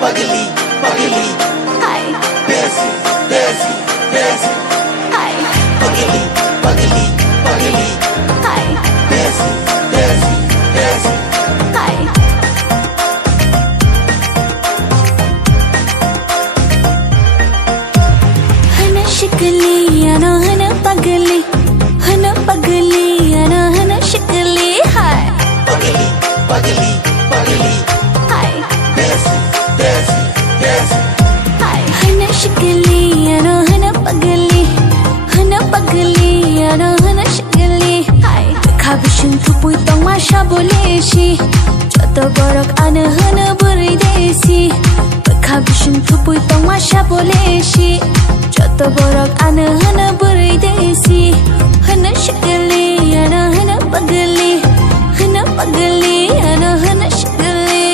pagli, pagli, Hi, Desi, Desi, Desi, hi, pagli, pagli, pagli, hi, Desi, Desi, Desi. hi. हना शिकली अना हना पगली अना हना शिकली हाय Pagli, pagli, pagli, हाय Desi, Desi, Desi. हाय हना शिकली अना हना पगली अना हना शिकली हाय खाबिशन थुपुई तong masha boleshi joto borok ana hana burai desi खाबिशन थुपुई तong masha boleshi joto borok ana hana burai desi hana शिकली अना हना पगली अना हना शिकली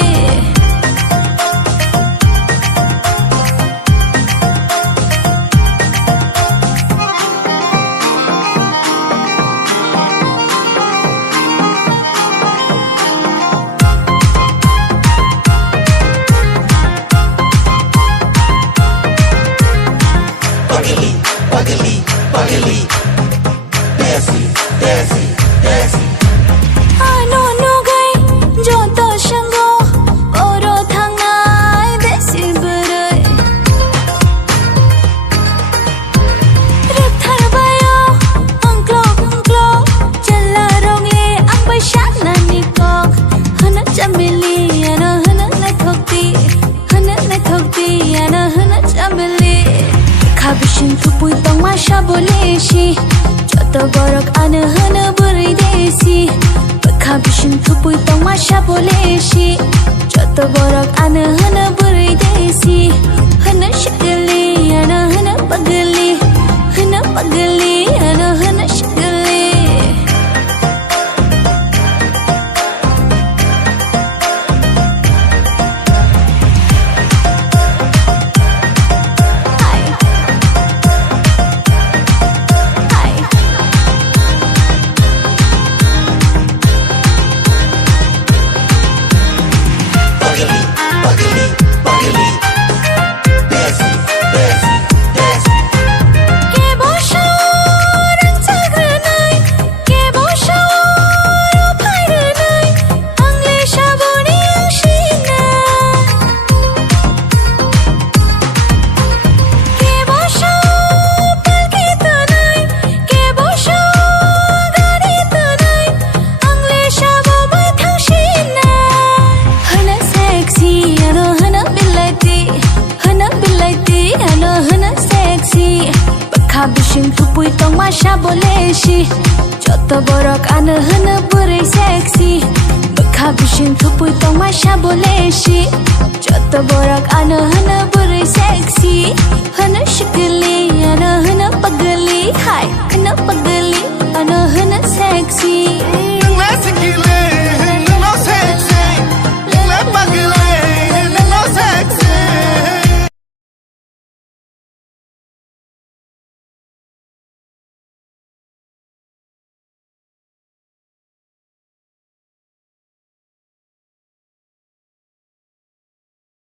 Pagli, pagli, pagli, Desi, Desi, Desi. Ano nugay joto shango oro thangai desi burai Rathar bayo angklo challa rongle ang baisyak na nikok hana chamili ano hana na thokti ano hana chamili Khabishin thupui tong masha boleshi joto borok ana hana burai desi Khabishin thupui tong masha boleshi joto borok ana hana burai desi hana shikali ana hana pagli ana hana shikali Hi, hi, Pagli, pagli, pagli, Desi, Desi, Desi. ke bosho rang chagranai ke bosho ro phairanai angle shaboni angshina ke bosho palke tanai ke bosho gari tanai angle shabo bai thangshina hana sexy ano hana bilaiti ano hana sexy Khabishin thupui tong masha boleshi joto borok ana hana burai sexy Khabishin thupui tong masha boleshi joto borok ana hana burai sexy hana shikali ana hana pagli hai hana pagli ana hana sexy